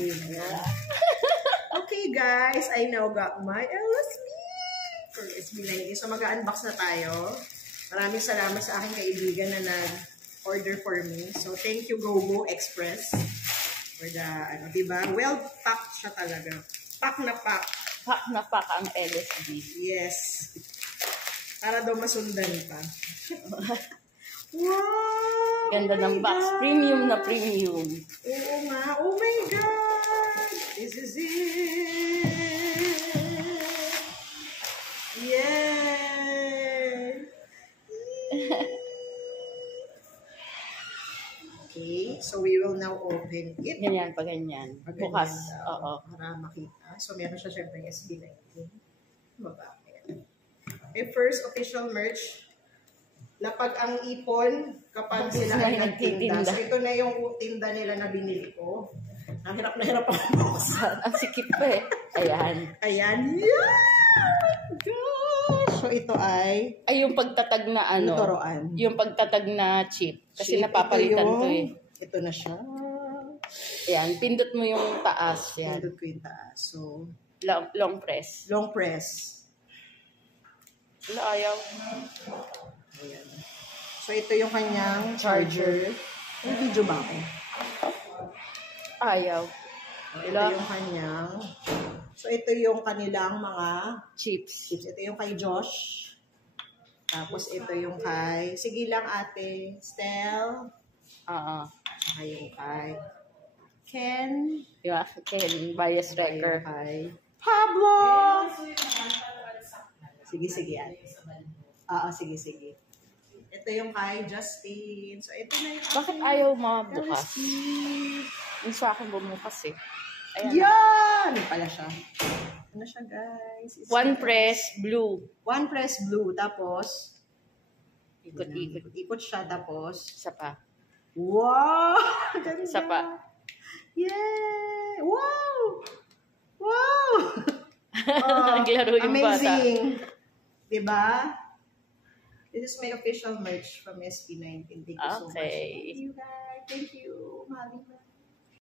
Amen. Okay guys, I now got my LSB for SB19. So mag-unbox na tayo. Maraming salamat sa aking kaibigan na nag-order for me. So thank you GoGo Express for the, diba? Well packed siya talaga. Pack na pack. Pack na pack ang LSB. Yes. Para daw masundan pa. Wow! Ganda ng box. God. Premium na premium. Oo nga. Oh my God! This is it! Yay! Okay, so we will now open it. Ganyan, pa ganyan. Bukas. Oo. Para makita. So meron siya syempre SB19. Baba. Okay, first official merch. Lapag ang ipon kapag sila ay nagtinda. So ito na yung tinda nila na binili ko. Nahirap ako buksan. Ang sikip pa eh. Ayan. Ayan. Yeah! Oh my gosh! So ito ay yung pagtatag na ano. Turuan. Yung pagtatag na chip. Kasi chip, napapalitan to eh. Ito na siya. Ayan. Pindot mo yung taas. Yan. Pindot ko yung taas. So, long press. long press. Wala, ayaw. Ayan. So, ito yung kanyang charger. May video ba ako? Ayaw. Ito yung kanyang. So, ito yung kanilang mga chips. Ito yung kay Josh. Tapos, ito yung kay... Sige lang, ate. Stel. Saka yung kay Ken. Yeah, Ken. Bias wrecker. Kay Pablo! Sige, ate. Sige. Ito yung kay Justin. So, ito na yung... Bakit ayaw mabukas? Yung sa akin bumukas eh. Ayan. Yan! Pala siya. Ano siya, guys? One press blue. One press blue. Tapos, Ikot-ikot. Ikot siya. Tapos, Isa pa. wow! Ganda. Isa pa. Yay! Wow! Wow! Naglaro yung amazing. Bata. Diba? This is my official merch from SB19. Thank you so much. Okay. Thank you, guys. Thank you. Mahal